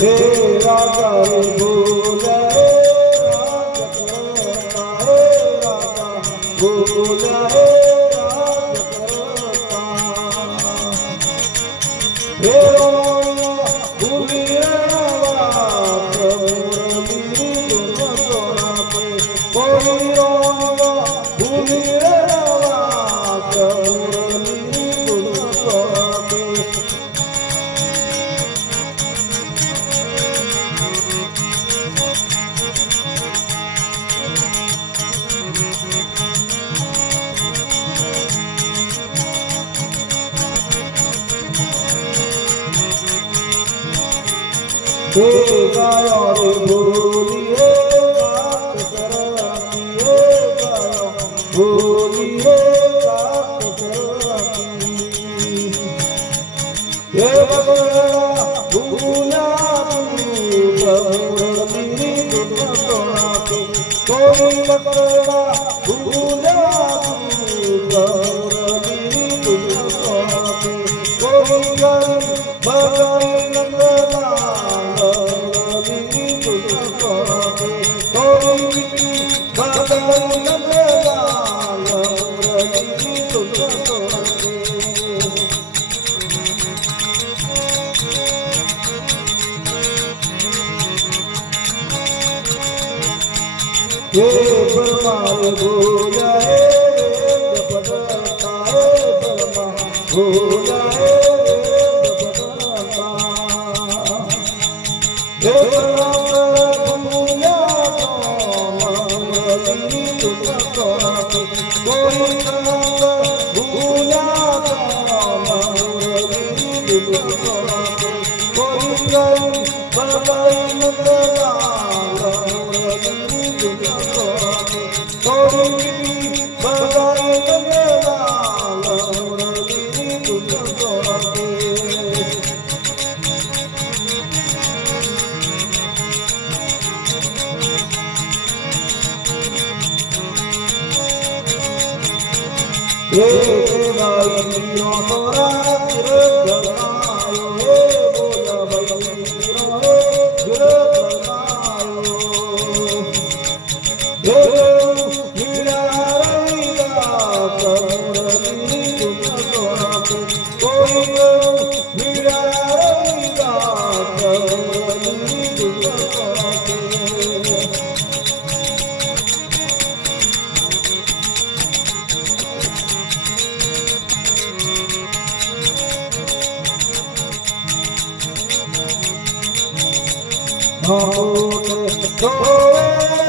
हे राजा बोले राजा बोले हे भूलिए हे गाया रे भूलिए बात करती गाया भूलिए बात करती हे बगड़ा भूला मुरली दुनिया के कोई बगड़ा भूला मुरली दुनिया के कोई बगड़ा ये बलमाए भूला है बदलता है बलमा भूला है बदलता हे बलमा भूला मरली तुझा कोई भूला मरली तुझा कोई बलमाए बदला ये भाई मीरो तोरा गिरगायो हे बोला भाई मीरो हे गिरगायो हे मीरा रईदा करनी तोरा कोई मीरा रईदा करनी तोरा Oh,